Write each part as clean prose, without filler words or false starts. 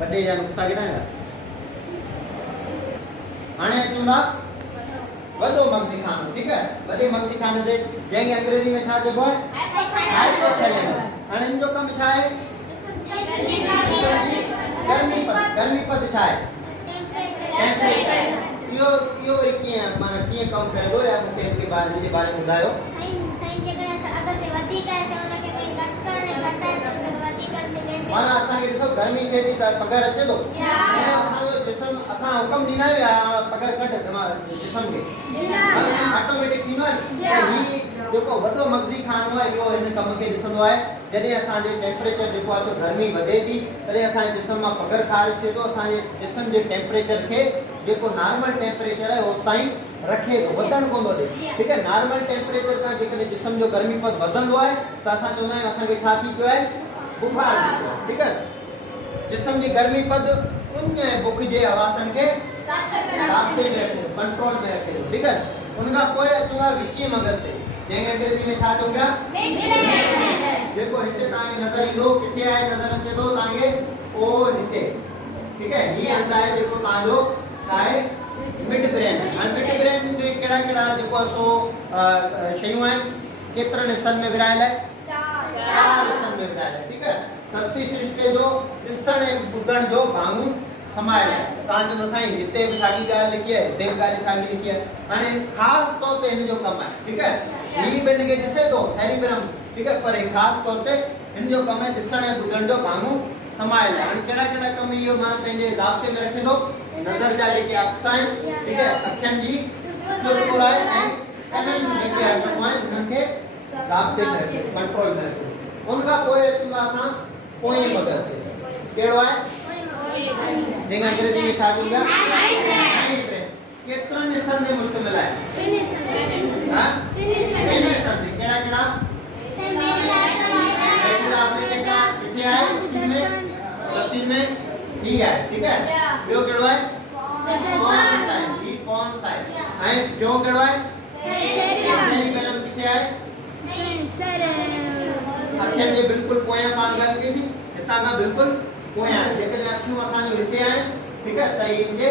वॾे जा नुक़्ता केॾा हुया? हाणे अचूं था वॾो मग़ज़ी खानो, ठीकु आहे। वॾे मग़ज़ी खाने ते जंहिंखे अंग्रेज़ी में छा चइबो आहे? हाइपोथैलेमस। हाणे हिन जो कमु छा आहे? गर्मी पद छा आहे? टेम्परेचर। इहो वरी कीअं माना कीअं कमु करे थो या मूंखे हिनजे बारे में ॿुधायो। माना असांखे ॾिसो गर्मी थिए थी त पघर अचे थो, असांजो जिस्म असां हुकम ॾींदा आहियूं या पघर कढ जिस्म खे ऑटोमेटिक थींदो आहे। ही जेको वॾो मग़ज़ी खानो आहे इहो हिन कम खे ॾिसंदो आहे। जॾहिं असांजे टेम्परेचर जेको आहे सो गर्मी वधे थी तॾहिं असांजे जिस्म मां पघर ख़ारिज थिए थो, असांजे जिस्म जे टेम्परेचर खे जेको नॉर्मल टेम्परेचर आहे होसि ताईं रखे थो, वधणु कोन थो ॾे, ठीकु आहे। नॉर्मल टेम्परेचर खां जेकॾहिं जिस्म जो गर्मी पद वधंदो आहे त असां चवंदा आहियूं असांखे छा थी पियो आहे? बुखार थी पियो आहे, ठीकु आहे। जिस्म जी गर्मी पद उन बुख जे हवासनि खे राब्ते में रखे थो, कंट्रोल में रखे थो, ठीकु आहे। उन खां पोइ अचूं था विची मग़ज़ ते, जंहिंखे अंग्रेज़ी में छा चऊं पिया? जेको हिते तव्हांखे नज़र ईंदो, किथे आहे नज़र अचे थो तव्हांखे? ओ हिते, ठीकु आहे। हीअ हंधि आहे जेको तव्हांजो छा आहे? Mid brain. हाणे मिड ब्रेन जे कहिड़ा कहिड़ा जेको आहे सो शयूं आहिनि, केतिरनि हिस्सनि में विरहायल आहे? 4 हिस्सनि में विरहायल आहे, ठीकु आहे। 33 रिश्ते जो ॾिसण ऐं ॿुधण जो भाङो समायल आहे। तव्हां चवंदो साईं हिते बि साॻी ॻाल्हि लिखी आहे, हिते बि ॻाल्हि साॻी लिखी आहे। हाणे ख़ासि तौर ते हिन जो कमु आहे, ठीकु आहे। हीअ बि हिनखे ॾिसे थो सेरिब्रम, ठीकु आहे, पर ख़ासि तौर ते हिन जो कमु आहे ॾिसण ऐं ॿुधण जो भाङो समायल आहे। हाणे कहिड़ा कहिड़ा कम इहो माना पंहिंजे ज़ाब्ते में रखे थो? नज़र जा जेके अक्स आहिनि, ठीकु आहे, अखियुनि जी चुरपुर आहे ऐं कननि जूं जेके हरकतूं आहिनि उन्हनि खे ज़ाब्ते में रखे थो, कंट्रोल में रखे थो। उन खां पोइ अचूं था असां पोएं मग़ज़ ते, कहिड़ो आहे? जंहिंखे अंग्रेज़ी में छा चइबो आहे? Hind brain. केतिरनि हिस्सनि ते मुश्तमिल आहे? 3 हिस्सनि ते। कहिड़ा कहिड़ा? किथे आहे? तस्वीर में ही आहे, ठीकु आहे। ॿियो कहिड़ो आहे? पॉन साइड। ऐं टियों कहिड़ो आहे? सेरिबेलम। किथे आहे? अखियुनि जे बिल्कुलु पोयां पाण ॻाल्हि कई थी, हितां खां बिल्कुलु पोयां। जेकॾहिं अखियूं असांजूं हिते आहिनि, ठीकु आहे, त हिनजे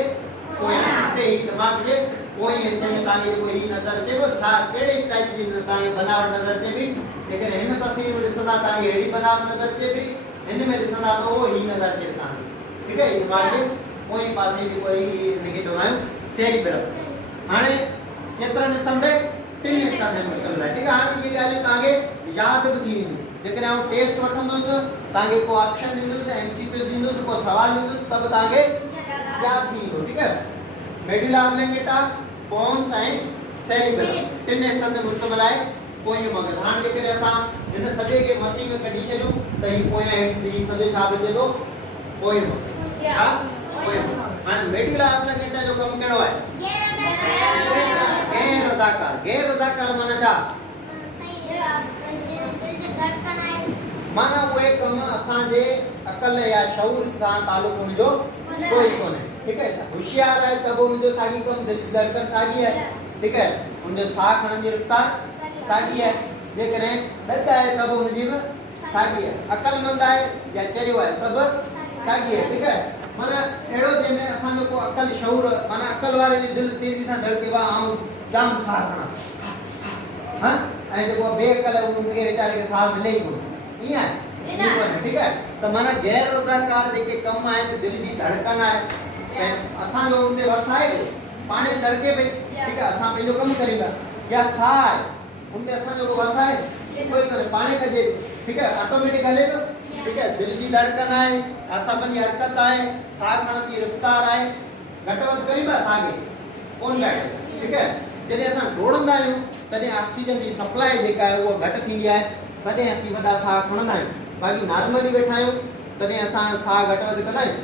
पोयां हिते ही दिमाग़ जे पोएं हिसे में तव्हांखे जेको ही नज़र अचे थो, छा कहिड़े टाइप जी तव्हांखे बनावट नज़र अचे पई? जेकॾहिं हिन तस्वीर में ॾिसंदा तव्हांखे अहिड़ी बनावट नज़र अचे पई, हिन में ॾिसंदा त उहो ही नज़र अचे तव्हांखे, ठीकु आहे। दिमाग़ जे पोएं पासे जेको हिनखे चवंदा आहियूं सेरिब्रम। हाणे केतिरनि हिस्सनि ते? 3 हिस्सनि ते मुश्तमिल आहे, ठीकु आहे। हाणे इहे ॻाल्हियूं तव्हांखे यादि बि थी वेंदियूं। जेकॾहिं आउं टेस्ट वठंदुसि, तव्हांखे को ऑप्शन ॾींदुसि, MCQ ॾींदुसि, को सवाल ॾींदुसि, त बि तव्हांखे यादि थी वेंदो, ठीकु आहे। मेडुला ऑब्लेंगेटा, पॉन्स ऐं सेरिबेलम 3 हिस्सनि ते मुश्तमिल आहे पोएं मग़ज़। हाणे जेकॾहिं असां हिन सॼे खे मथे खां कढी छॾियूं त ही पोयां हेठि सॼो छा बचे थो? पोएं मग़ज़। छा? पोएं मग़ज़। हाणे मेडुला ऑब्लेंगेटा जो कमु कहिड़ो आहे? गैर रज़ाकार। गैर रज़ाकार माना छा? माना उहे कम असांजे अकल या शऊर सां तालुक़ हुनजो कोई कोन्हे, ठीकु आहे। होशियार आहे त बि हुनजो साॻी कमु, दिलि जी धड़कन साॻी आहे, ठीकु आहे। हुनजो साह खणण जी रफ़्तार साॻी आहे। जेकॾहिं ॾंड आहे त बि हुनजी बि साॻी आहे। अक़लमंद आहे या चरियो आहे त बि साॻी आहे, ठीकु आहे। माना अहिड़ो जंहिंमें असांजो को अकल शऊर, माना अकल वारे जी दिलि तेज़ी सां धड़के बा ऐं जाम साह खणा, हा, ऐं जेको बेअकल उनखे वीचारे खे साह मिले ई कोन, ईअं आहे, ठीकु आहे। त माना गैर रज़ाकार जेके कम आहिनि, दिलि जी धड़कन आहे ऐं असांजो हुन ते वस आहे, पाणे धड़के पई, ठीकु आहे, असां पंहिंजो कमु करियूं था, या साह आहे हुन ते असांजो को वस आहे कोई कोन्हे, पाणे कजे, ठीकु आहे, ऑटोमेटिक हले पियो, ठीकु आहे। दिलि जी धड़कन आहे, असाबनि जी हरकत आहे, साह खणण जी रफ़्तार आहे, घटि वधि करियूं था साह खे कोन पिया कयूं, ठीकु आहे। जॾहिं असां डोड़ंदा आहियूं तॾहिं ऑक्सीजन जी सप्लाई जेका आहे उहा घटि थींदी आहे, तॾहिं असीं वॾा साह खणंदा आहियूं। बाक़ी नॉर्मली वेठा आहियूं तॾहिं असां साह घटि वधि कंदा आहियूं,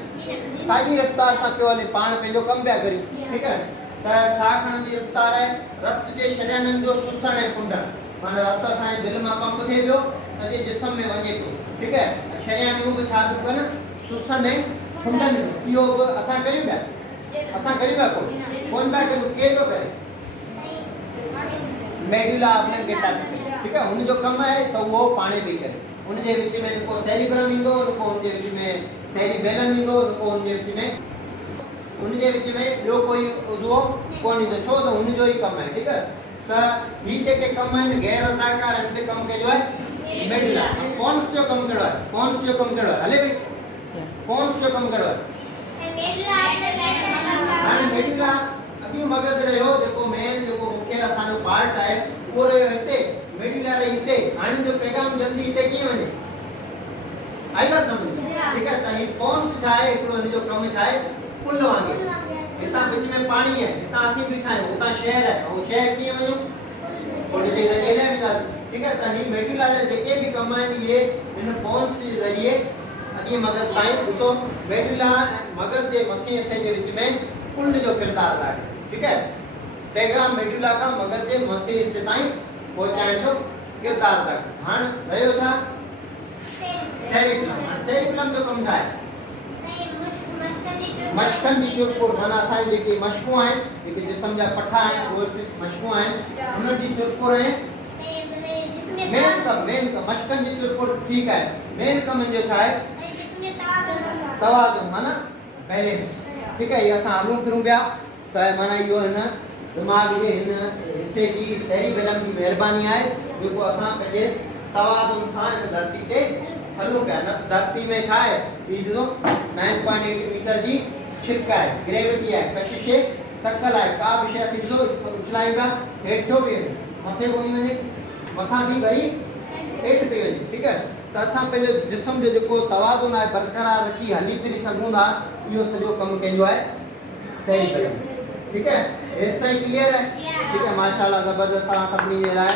साॻी रफ़्तार सां पियो हले, पाण पंहिंजो कमु पिया करियूं, ठीकु आहे। त साह खणण जी रफ़्तार आहे। रक्त जे शरयाननि जो सुसण ऐं फुंडण, माना रक्त असांजे दिलि मां पंप थिए पियो, सॼे जिस्म में वञे पियो, ठीकु आहे। शरयानियूं बि छा पियूं कनि? सुसनि ऐं फुंडनि। इहो बि असां करियूं पिया, असां करियूं पिया कोन पिया करियूं, केरु पियो करे? मेडुला ऑब्लेंगेटा, ठीकु आहे। हुनजो कमु आहे त उहो पाणे पई करे। हुनजे विच में जेको सेरिब्रम ईंदो, हुनजे विच में सेरिबेलम ईंदो जेको हुनजे विच में ॿियो कोई उज़वो कोन ईंदो, छो त हुनजो ई कमु आहे। ठीकु आहे, त ही जेके कम आहिनि गैर अदाकार हिन ते कमु कयो आहे मेडुला। पोन्स जो कमु कहिड़ो आहे? पोन्स जो कमु कहिड़ो आहे? हले भई, पोन्स जो कमु कहिड़ो आहे? हाणे मेडुला अॻियूं मगज़ रहियो जेको मेन जेको मुख्य असांजो पार्ट आहे उहो रहियो हिते, मेडुला रही हिते। हाणे जो पैगाम जल्दी हिते कीअं वञे? आई ॻाल्हि सम्झ? ठीकु आहे, त ही पोन्स छा आहे? हिकिड़ो हिनजो कमु छा आहे? पुल वांगुरु। हितां विच में पाणी आहे, हितां असीं बीठा आहियूं, हुतां शहर आहे, ऐं शहर कीअं वञूं? पुल जे ज़रिए लाइ वेंदासीं। ठीकु आहे, त ही मेडुला जा जेके बि कम आहिनि इहे हिन पोन्स जे ज़रिए अॻे मगज़ ताईं ॾिसो। मेडुला मगज़ जे मथे हिस्से जे विच में पुल जो किरदारु अदा करे। ठीकु आहे, पैगाम मेडुला खां मगज़ जे मथे हिस्से ताईं पहुचाइण जो किरदारु अदा करे। हाणे रहियो छा? सेरिबेलम। सेरिबेलम जो कमु छा आहे? मशकन जी चुरपुर, माना असांजी जेके मशकूं आहिनि, जेके जिस्म जा पठा आहिनि, उहे मशकूं आहिनि, उन्हनि जी चुरपुर ऐं मेन कमु मशकन जी चुरपुर। ठीकु आहे, मेन कमु जो छा आहे? तवाज़ुन, माना बैलेंस। ठीकु आहे, इहे असां हलूं फिरूं पिया त माना इहो हिन दिमाग़ जे हिन हिसे जी सेरिबेलम जी महिरबानी आहे जेको असां पंहिंजे तवाज़ुन सां हिन धरती ते हलूं पिया। न धरती में छा आहे? ही ॾिसो 9.8 मीटर जी छिक आहे, ग्रेविटी आहे, कशिश सकल आहे। का बि शइ असीं ॾिसो उछलायूं पिया हेठि छो पई वञे? मथे कोन वञे, मथां थी वरी हेठि पई वञे। ठीकु आहे, त असां पंहिंजो जिस्म जो जेको तवाज़ुन आहे बरक़रार रखी हली फिरी सघूं था, इहो सॼो कमु कंदो आहे सेरिबेलम। ठीकु आहे, हेसि ताईं क्लियर आहे? ठीकु आहे, माशाअल्लाह, ज़बरदस्त। तव्हां सभिनी जे लाइ